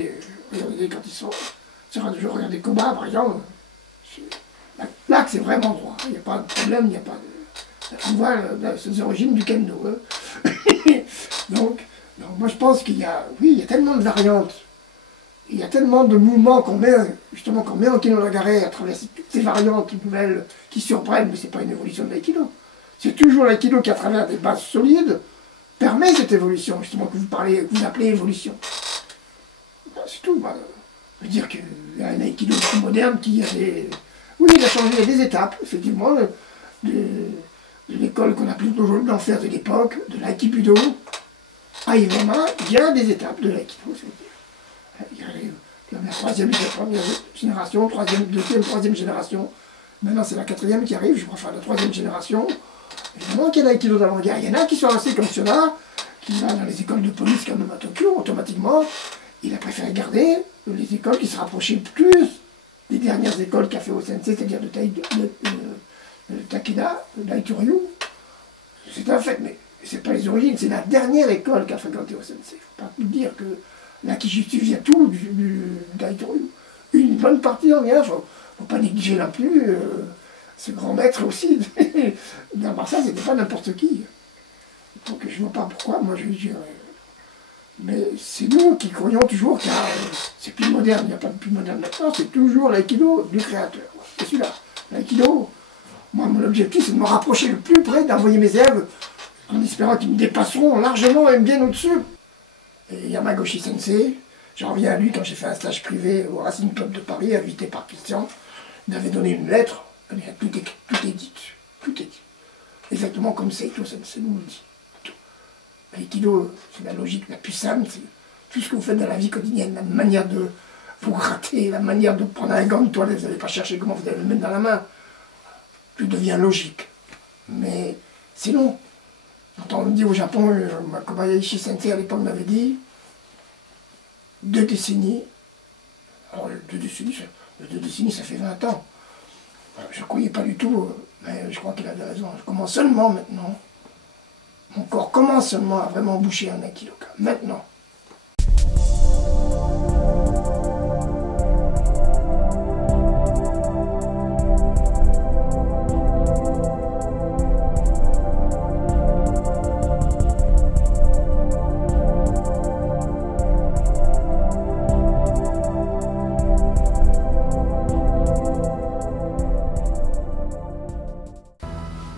Regardez quand ils sont sur un jeu, regardez combat, par exemple. Là, c'est vraiment droit. Il n'y a pas de problème, il n'y a pas de... On voit ces origines du kendo. Hein. donc, moi je pense qu'il y a... Oui, il y a tellement de variantes. Il y a tellement de mouvements qu'on met, justement, qu'on met en Kino-Nagare à travers toutes ces variantes nouvelles qui surprennent, mais ce n'est pas une évolution de l'aïkido. C'est toujours l'aïkido qui, à travers des bases solides, permet cette évolution, justement, que vous appelez évolution. Ben, c'est tout. Ben, je veux dire qu'il y a un aïkido plus moderne qui a des... Oui, il a changé des étapes, effectivement, de l'école qu'on appelait toujours l'enfer de l'époque, de l'aïkibudo, à Ivama, il y a des étapes de l'aïkido, il y a la troisième, la première génération, deuxième, troisième génération. Maintenant, c'est la quatrième qui arrive, je crois, enfin la troisième génération. Évidemment qu'il y a l'aïkido d'avant-guerre. Il y en a qui sont restés comme ceux-là, qui vont dans les écoles de police comme à Tokyo, automatiquement. Il a préféré garder les écoles qui se rapprochaient plus des dernières écoles qu'a fait au sensei, c'est-à-dire de Takeda, d'Aitoryu. C'est un fait, mais c'est pas les origines, c'est la dernière école qu'a fréquenté au sensei. Il ne faut pas dire que là qui justifie tout d'Aitoryu. Une bonne partie en vient, il ne faut pas négliger non plus ce grand maître aussi. Dans ça, c'était pas n'importe qui. Donc je ne vois pas pourquoi, moi je veux dire. Mais c'est nous qui croyons toujours que c'est plus moderne, il n'y a pas de plus moderne maintenant, c'est toujours l'aïkido du créateur. C'est celui-là. L'aïkido, moi mon objectif c'est de me rapprocher le plus près, d'envoyer mes élèves en espérant qu'ils me dépasseront largement et bien au-dessus. Et Yamagoshi Sensei, j'en reviens à lui quand j'ai fait un stage privé au Racing Club de Paris, invité par Christian. Il m'avait donné une lettre, tout est dit. Tout est dit. Exactement comme Seito Sensei nous le dit. L'aïkido, c'est la logique la plus simple, c'est tout ce que vous faites dans la vie quotidienne, la manière de vous gratter, la manière de prendre un gant de toilette, vous n'allez pas chercher comment vous allez le mettre dans la main. Tout devient logique. Mais c'est long. Quand on me dit au Japon, Kobayashi Sensei à l'époque m'avait dit, 2 décennies, alors 2 décennies ça fait 20 ans. Je ne croyais pas du tout, mais je crois qu'il avait raison. Je commence seulement maintenant. Mon corps commence seulement à vraiment boucher un aikidoka. Maintenant.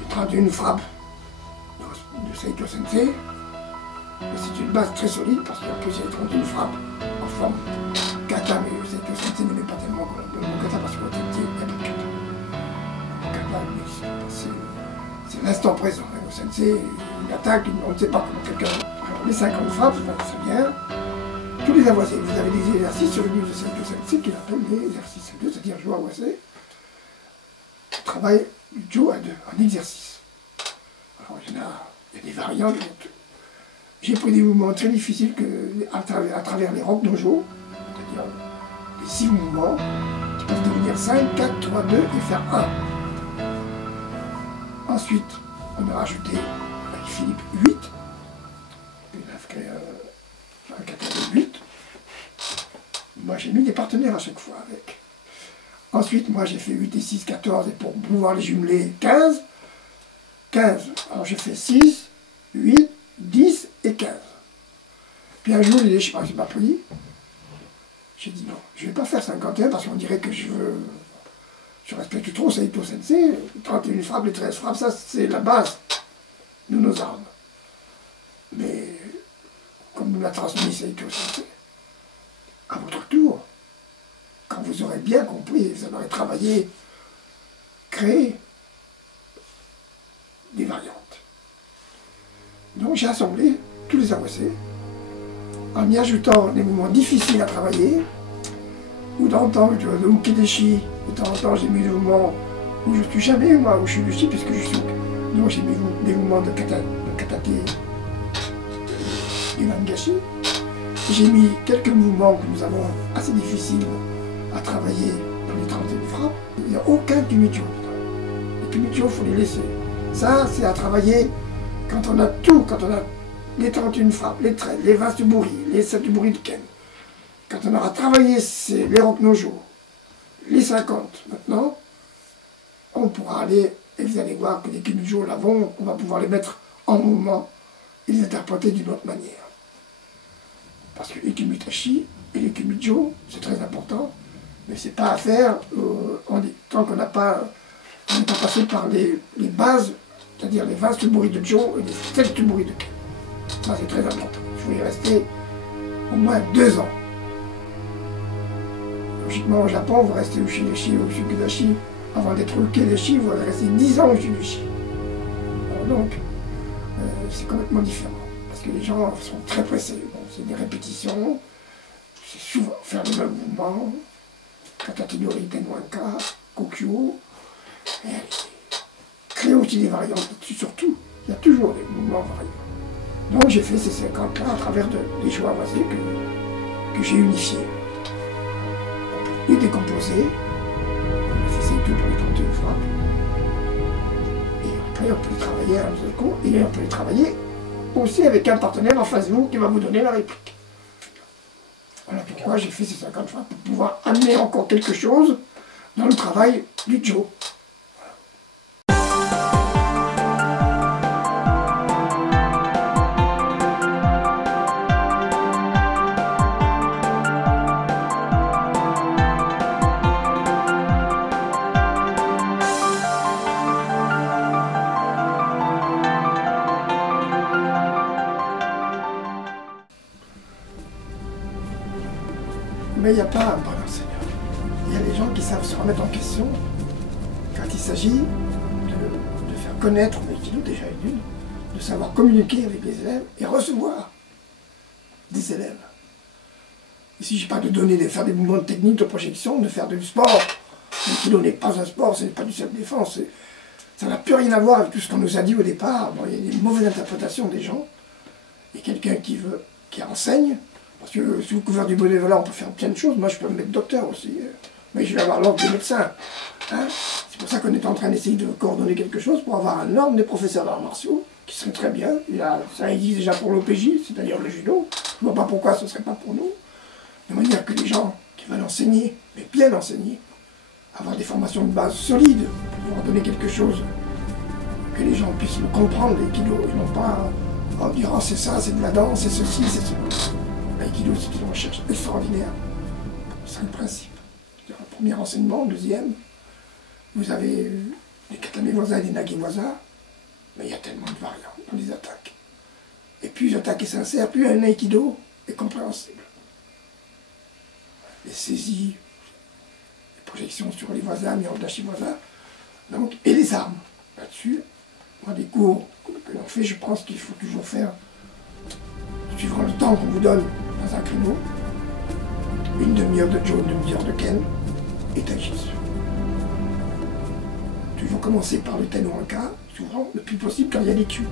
Les 31 frappes de Seito Sensei, c'est une base très solide parce qu'en plus il y a 31 frappes en forme kata, mais Seito Sensei ne met pas tellement le mot kata parce qu'au Sensei il n'y a pas de kata. Le kata n'existe pas, c'est l'instant présent. Au Sensei, il attaque, on ne sait pas comment quelqu'un... Alors les 50 frappes, ça vient, tous les awase. Vous avez des exercices sur le livre de Seito Sensei qu'il appelle les exercices 2, c'est-à-dire jo awase, travail du jo à 2, en exercice. Alors il y a des variantes. J'ai pris des mouvements très difficiles à travers les rocs dojo, c'est-à-dire les 6 mouvements qui peuvent devenir 5, 4, 3, 2 et faire 1. Ensuite, on a rajouté avec Philippe 8. Il a fait un kata de 8. Moi j'ai mis des partenaires à chaque fois avec. Ensuite, moi j'ai fait 8 et 6, 14 et pour pouvoir les jumeler 15. 15. Alors j'ai fait 6, 8, 10 et 15. Puis un jour, je ne sais pas, c'est pas pris. J'ai dit non, je ne vais pas faire 51 parce qu'on dirait que je respecte trop Seito Sensei. 31 frappes, les 13 frappes, ça c'est la base de nos armes. Mais comme nous l'a transmis Seito Sensei, à votre tour, quand vous aurez bien compris, vous aurez travaillé, créé des variantes. Donc j'ai assemblé tous les awase en y ajoutant des mouvements difficiles à travailler, ou dans le temps, tu vois, de Ukideshi, de temps en temps j'ai mis des mouvements où je ne suis jamais, moi, où je suis lucide, puisque je suis. Donc j'ai mis des mouvements de katate et nangashi. J'ai mis quelques mouvements que nous avons assez difficiles à travailler dans les 31 frappes. Il n'y a aucun kumicho dedans. Les kumicho, il faut les laisser. Ça, c'est à travailler quand on a tout, quand on a les 31 frappes, les 13, les 20 suburi, les 7 suburi de Ken. quand on aura travaillé les Rocknojo, les 50 maintenant, on pourra aller, et vous allez voir que les Kimijo l'avons, on va pouvoir les mettre en mouvement et les interpréter d'une autre manière. Parce que les Kimitashi et les Kimijo, c'est très important, mais c'est pas à faire tant qu'on n'est pas passé par les bases, c'est-à-dire les 20 tsuburi de Jo et les 7 tsuburi de Ken. Ça c'est très important. Il faut y rester au moins 2 ans. Logiquement au Japon, vous restez au Shineshi ou au Shukudashi, avant d'être au Kedeshi, vous allez rester 10 ans au Shineshi. Alors donc, c'est complètement différent. Parce que les gens sont très pressés. Bon, c'est des répétitions, c'est souvent faire le même mouvement. Katakinori, Tenwanka, Kokyo, et créer aussi des variantes là-dessus, surtout. Il y a toujours des mouvements variants. Donc j'ai fait ces 50 là à travers des choix voisés que j'ai unifiés. On peut les décomposer, c'est tout pour les 31 frappes. Et après on peut les travailler à un seul coup, et on peut les travailler aussi avec un partenaire en face de vous qui va vous donner la réplique. Voilà pourquoi j'ai fait ces 50 frappes, pour pouvoir amener encore quelque chose dans le travail du Jo. Mais il n'y a pas un bon enseignant. Il y a des gens qui savent se remettre en question quand il s'agit de faire connaître l'aïkido déjà une, de savoir communiquer avec les élèves et recevoir des élèves. Ici, je ne parle de donner, de faire des mouvements de technique, de projection, de faire du sport. L'aïkido n'est pas un sport, ce n'est pas du self-défense. Ça n'a plus rien à voir avec tout ce qu'on nous a dit au départ. Bon, il y a des mauvaises interprétations des gens. Et quelqu'un qui enseigne, parce que sous le couvert du bénévolat, on peut faire plein de choses. Moi, je peux me mettre docteur aussi. Mais je vais avoir l'ordre des médecins. Hein, c'est pour ça qu'on est en train d'essayer de coordonner quelque chose pour avoir un ordre des professeurs d'arts martiaux, qui serait très bien. Ça existe déjà pour l'OPJ, c'est-à-dire le judo. Je ne vois pas pourquoi ce ne serait pas pour nous. De manière que les gens qui veulent enseigner, mais bien enseigner, avoir des formations de base solides, pour pouvoir donner quelque chose, que les gens puissent le comprendre, l'aïkido, et non pas en dire oh, c'est ça, c'est de la danse, c'est ceci, c'est cela. L'aïkido, c'est une recherche extraordinaire. C'est le principe. Le premier enseignement, le deuxième, vous avez les katame-waza et les nage-waza, mais il y a tellement de variantes dans les attaques. Et plus l'attaque est sincère, plus un aïkido est compréhensible. Les saisies, les projections sur les waza, les dashi-waza, donc, et les armes. Là-dessus, moi, des cours que l'on fait, je pense qu'il faut toujours faire, suivant le temps qu'on vous donne dans un créneau, une demi-heure de Jo, une demi-heure de Ken et Taijutsu. Toujours commencer par le Tenwanka, souvent le plus possible quand il y a des cues.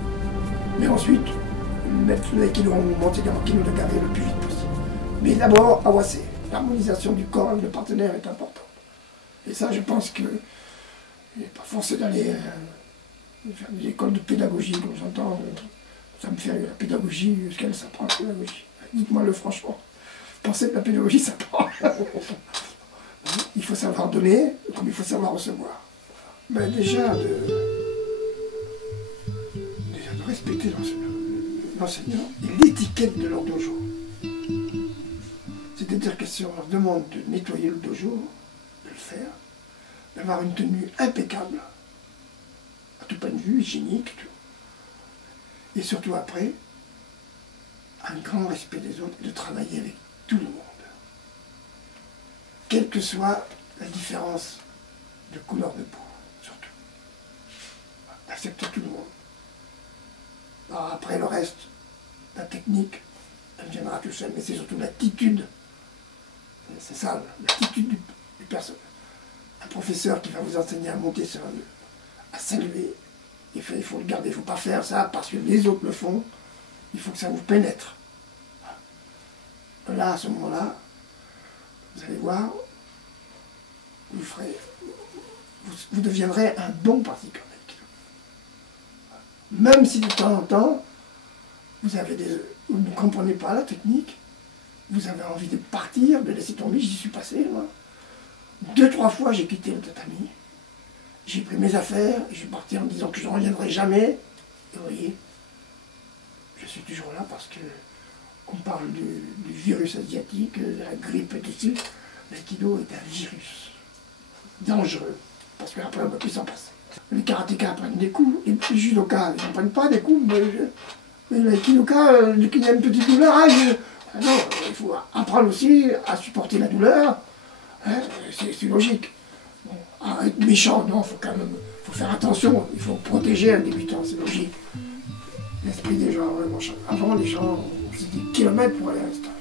Mais ensuite, mettre l'aïkido en mouvement, c'est-à-dire en kino de carré le plus vite possible. Mais d'abord, awase, l'harmonisation du corps avec le partenaire est importante. Et ça, je pense que il n'est pas forcé d'aller faire des écoles de pédagogie, comme j'entends. Ça me fait rire, la pédagogie, ce qu'elle s'apprend la pédagogie. Dites-moi-le franchement. Pensez que la pédagogie s'apprend. Il faut savoir donner, comme il faut savoir recevoir. Ben déjà de respecter l'enseignant et l'étiquette de leur dojo. C'est-à-dire que si on leur demande de nettoyer le dojo, de le faire, d'avoir une tenue impeccable, à tout point de vue, hygiénique, tout. Et surtout après, un grand respect des autres et de travailler avec tout le monde. Quelle que soit la différence de couleur de peau, surtout. D'accepter tout le monde. Alors après le reste, la technique, elle viendra tout seul, mais c'est surtout l'attitude. C'est ça, l'attitude du personnel. Un professeur qui va vous enseigner à monter sur à s'élever, il faut le garder, il ne faut pas faire ça parce que les autres le font, il faut que ça vous pénètre. Là, à ce moment-là, vous allez voir, vous deviendrez un bon pratiquant d'aïkido. Même si de temps en temps, vous ne comprenez pas la technique, vous avez envie de partir, de laisser tomber, j'y suis passé, moi. 2-3 fois, j'ai quitté le tatami. J'ai pris mes affaires, et je suis parti en me disant que je ne reviendrai jamais. Et vous voyez, je suis toujours là parce que on parle du virus asiatique, de la grippe et tout ça. L'aïkido est un virus dangereux, parce qu'après on ne peut plus s'en passer. Les karatékas prennent des coups, et les judokas, ils n'en prennent pas des coups, mais l'aïkidoka, dès qu'il y a une petite douleur, non, il faut apprendre aussi à supporter la douleur, hein, c'est logique. Bon, à être méchant, non, faut faire attention, il faut protéger un débutant, c'est logique. L'esprit des gens, vraiment, avant les gens, c'était des kilomètres pour aller à un stage.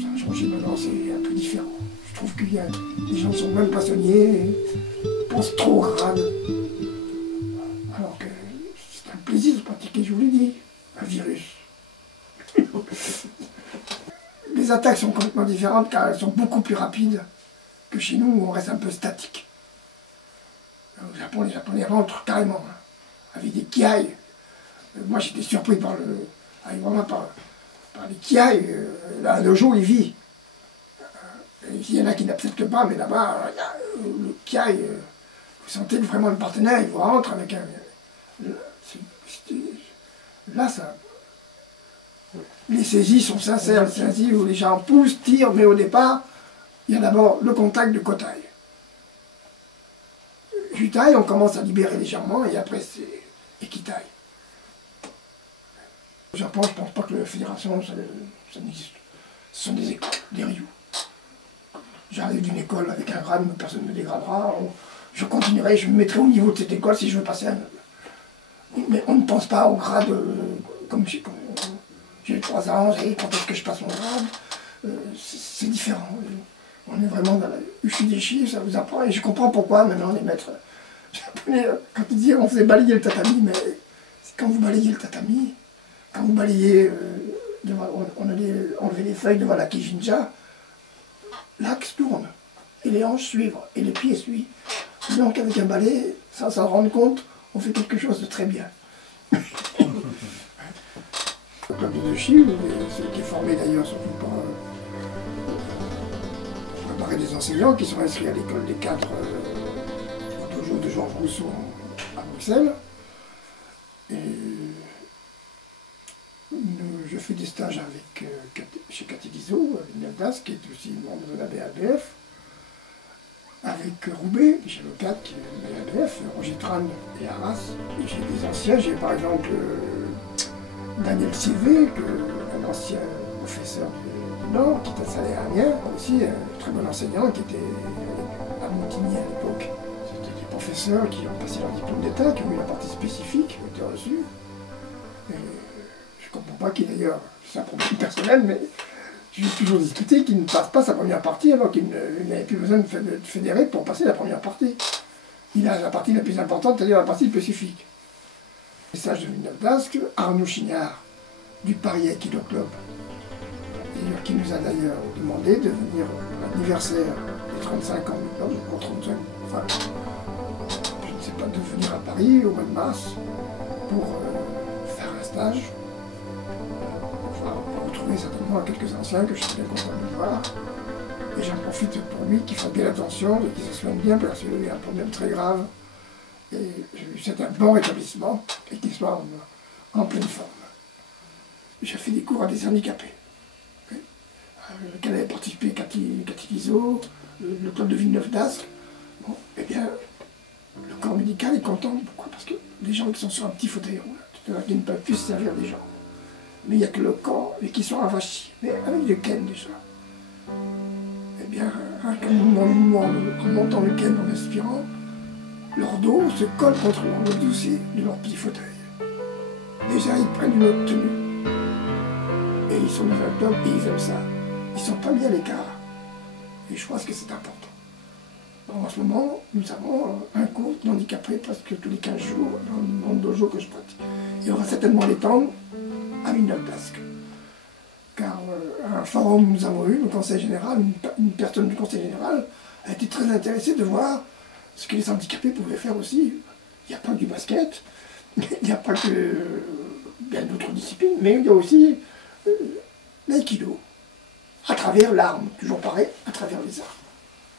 Ça a changé maintenant, c'est un peu différent. Je trouve qu'il y a des gens qui sont même passionnés, pensent trop grave. Alors que c'est un plaisir de pratiquer, je vous l'ai dit, un virus. Les attaques sont complètement différentes car elles sont beaucoup plus rapides que chez nous où on reste un peu statique. Au Japon, les Japonais rentrent carrément, hein, avec des kiai. Moi j'étais surpris par les kiai. Là, un dojo, il vit. Il y en a qui n'acceptent pas, mais là-bas, le kiai, vous sentez que vraiment le partenaire, il vous rentre avec un... Là, ça... Les saisies sont sincères, les saisies où les gens poussent, tirent, mais au départ, il y a d'abord le contact de kotai. Jutai, on commence à libérer légèrement, et après c'est ekitai. Au Japon, je ne pense pas que la fédération, ça n'existe. Ce sont des écoles, des ryu. J'arrive d'une école avec un grade, personne ne me dégradera. Je continuerai, je me mettrai au niveau de cette école si je veux passer un... Mais on ne pense pas au grade comme j'ai 3 ans, quand est-ce que je passe mon grade, c'est différent. On est vraiment dans la Ushideshi, ça vous apprend, et je comprends pourquoi maintenant les maîtres japonais, quand ils disaient on faisait balayer le tatami, mais quand vous balayez le tatami, quand vous balayez, on allait enlever les feuilles devant la Kijinja, l'axe tourne, et les hanches suivent, et les pieds suivent. Donc avec un balai, sans s'en rendre compte, on fait quelque chose de très bien. Le club de Chi, ceux qui est formé d'ailleurs surtout pour préparer des enseignants qui sont inscrits à l'école des cadres au dojo de Georges Rousseau à Bruxelles. Et je fais des stages chez Cathy Guizot, Naldas, qui est aussi membre de la BABF, avec Roubaix, Michel Ocat, qui est de la BABF, Roger Tran et Arras. J'ai des anciens, j'ai par exemple Daniel Silvé, un ancien professeur du Nord, qui est installé à Amiens, aussi un très bon enseignant, qui était à Montigny à l'époque. C'était des professeurs qui ont passé leur diplôme d'État, qui ont eu la partie spécifique, qui ont été reçus. Et je ne comprends pas qu'il d'ailleurs, c'est un problème personnel, mais j'ai toujours discuté qu'il ne passe pas sa première partie alors qu'il n'avait plus besoin de fédérer pour passer la première partie. Il a la partie la plus importante, c'est-à-dire la partie spécifique. Message de Villeneuve-d'Ascq, Arnaud Chignard du Paris Aikido Club, qui nous a d'ailleurs demandé de venir à l'anniversaire des 35 ans du club, pour 35, enfin, je ne sais pas, de venir à Paris au mois de mars pour faire un stage. Pour retrouver certainement quelques anciens que je suis bien content de voir. Et j'en profite pour lui qu'il fasse bien attention et qu'il se soigne bien parce qu'il a un problème très grave. Et je lui souhaite un bon rétablissement et qu'il soit en pleine forme. J'ai fait des cours à des handicapés, auxquels avait participé Cathy Guizot, le club de Villeneuve-d'Ascq. Bon, eh bien, le corps médical est content. Pourquoi? Parce que les gens qui sont sur un petit fauteuil roulant, qui ne peuvent plus se servir des jambes. Mais il n'y a que le corps, et qui sont avachis, mais avec le ken déjà. Eh bien, en montant le ken, en inspirant, leur dos se colle contre leur dossier de leur petit fauteuil. Déjà, ils prennent une autre tenue. Et ils sont dans un club et ils aiment ça. Ils ne sont pas mis à l'écart. Et je pense que c'est important. En ce moment, nous avons un cours d'handicapés presque tous les 15 jours dans le dojo que je pratique. Et on va certainement l'étendre à Villeneuve-d'Ascq. Car à un forum que nous avons eu, le conseil général, une personne du conseil général a été très intéressée de voir ce que les handicapés pouvaient faire aussi. Il n'y a pas que du basket, il n'y a pas que bien d'autres disciplines, mais il y a aussi l'aïkido, à travers l'arme, toujours pareil, à travers les armes.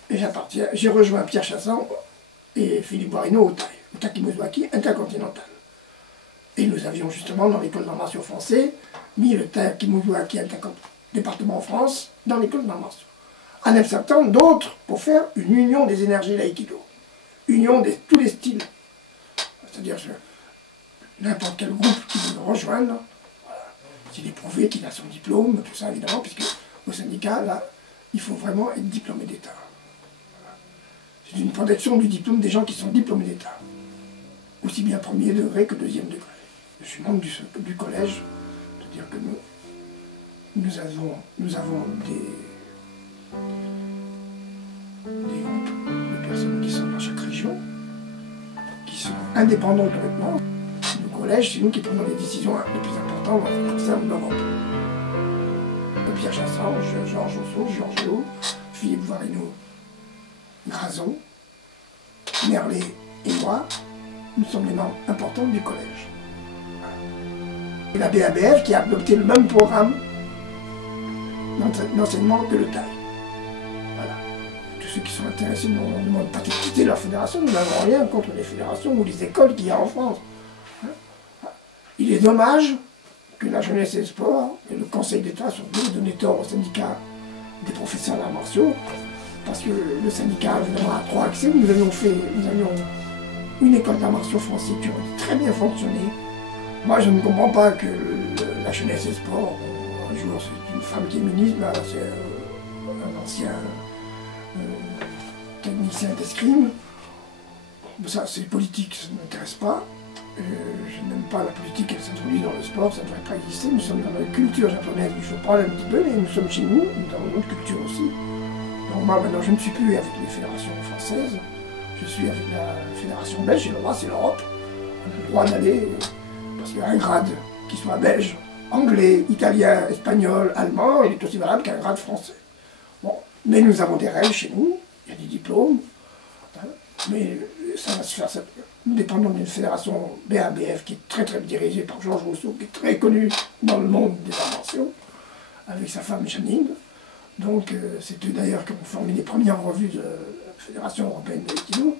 Et j'ai rejoint Pierre Chassan et Philippe Boireau au Takimozuaki intercontinental. Et nous avions justement, dans l'école d'arts martiaux français, mis le Takimozuaki département en France dans l'école d'arts martiaux. En acceptant d'autres pour faire une union des énergies l'aïkido, union de tous les styles. C'est-à-dire n'importe quel groupe qui veut nous rejoindre, voilà. S'il est prouvé qu'il a son diplôme, tout ça évidemment, puisque au syndicat, là, il faut vraiment être diplômé d'État. Voilà. C'est une protection du diplôme des gens qui sont diplômés d'État, aussi bien premier degré que deuxième degré. Je suis membre du collège, c'est-à-dire que nous avons des groupes de personnes qui sont dans chaque région, qui sont indépendants complètement. Le collège, c'est nous qui prenons les décisions les plus importantes dans ce qui concerne l'Europe. Pierre Chassan, Georges Rousseau, Giorgio, Philippe Boireau, Grazon, Merlet et moi, nous sommes les membres importants du collège. Et la BABF qui a adopté le même programme d'enseignement que le TAI. Voilà. Tous ceux qui sont intéressés ne demandent pas de quitter leur fédération, nous n'avons rien contre les fédérations ou les écoles qu'il y a en France. Il est dommage que la jeunesse et le sport et le Conseil d'État soient venus donner tort au syndicat des professeurs d'arts martiaux, parce que le syndicat évidemment a trop accès. Nous avions une école d'arts martiaux français qui a très bien fonctionné. Moi je ne comprends pas que la jeunesse et le sport, un jour c'est une femme qui est ministre, là c'est un ancien technicien d'escrime. Ça c'est politique, ça ne m'intéresse pas. Je n'aime pas la politique, elle s'introduit dans le sport, ça ne devrait pas exister. Nous sommes dans la culture japonaise, il faut parler un petit peu, mais nous sommes chez nous, nous avons notre culture aussi. Donc moi maintenant je ne suis plus avec les fédérations françaises, je suis avec la fédération belge, et le droit c'est l'Europe. On a le droit d'aller, parce qu'il y a un grade qui soit belge, anglais, italien, espagnol, allemand, il est aussi valable qu'un grade français. Bon, mais nous avons des règles chez nous, il y a des diplômes, hein, mais ça va se faire. Nous dépendons d'une fédération BABF qui est très dirigée par Georges Rousseau, qui est très connu dans le monde des arts martiaux, avec sa femme Janine. Donc c'est eux d'ailleurs qui ont formé les premières revues de la Fédération européenne d'aïkido.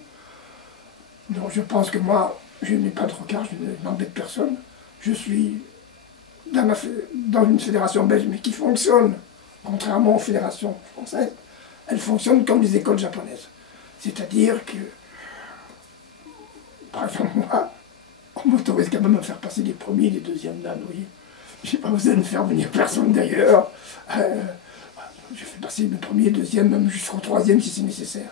Donc je pense que moi, je n'ai pas de regard, je n'embête personne. Je suis dans une fédération belge, mais qui fonctionne, contrairement aux fédérations françaises, elle fonctionne comme les écoles japonaises. C'est-à-dire que par exemple, moi, on m'autorise quand même à faire passer les premiers et les deuxièmes dan, vous voyez. Je n'ai pas besoin de faire venir personne d'ailleurs. Je fais passer le premier, deuxième, même jusqu'au troisième si c'est nécessaire.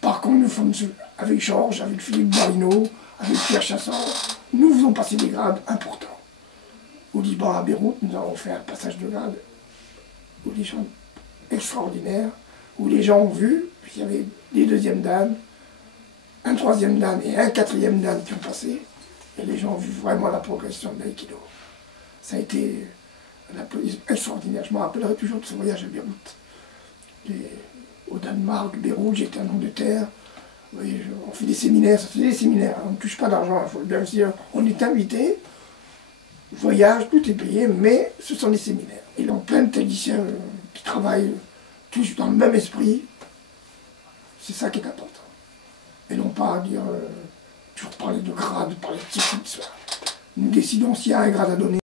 Par contre, nous faisons avec Georges, avec Philippe Boireau, avec Pierre Chassan, nous faisons passer des grades importants. Au Liban, à Beyrouth, nous avons fait un passage de grade où les gens extraordinaires, où les gens ont vu, qu'il y avait des deuxièmes dan, un troisième dan et un quatrième dan qui ont passé, et les gens ont vu vraiment la progression de l'aïkido. Ça a été un applaudissement extraordinaire. Je me rappellerai toujours de ce voyage à Beyrouth. Au Danemark, Beyrouth, j'étais en Angleterre. Vous voyez, on fait des séminaires, ça faisait des séminaires, on ne touche pas d'argent, il faut bien le dire. On est invité, voyage, tout est payé, mais ce sont des séminaires. Et ont plein de techniciens qui travaillent tous dans le même esprit. C'est ça qui est important. Et non pas dire, toujours parler de grade, parler de type. Nous décidons s'il y a un grade à donner.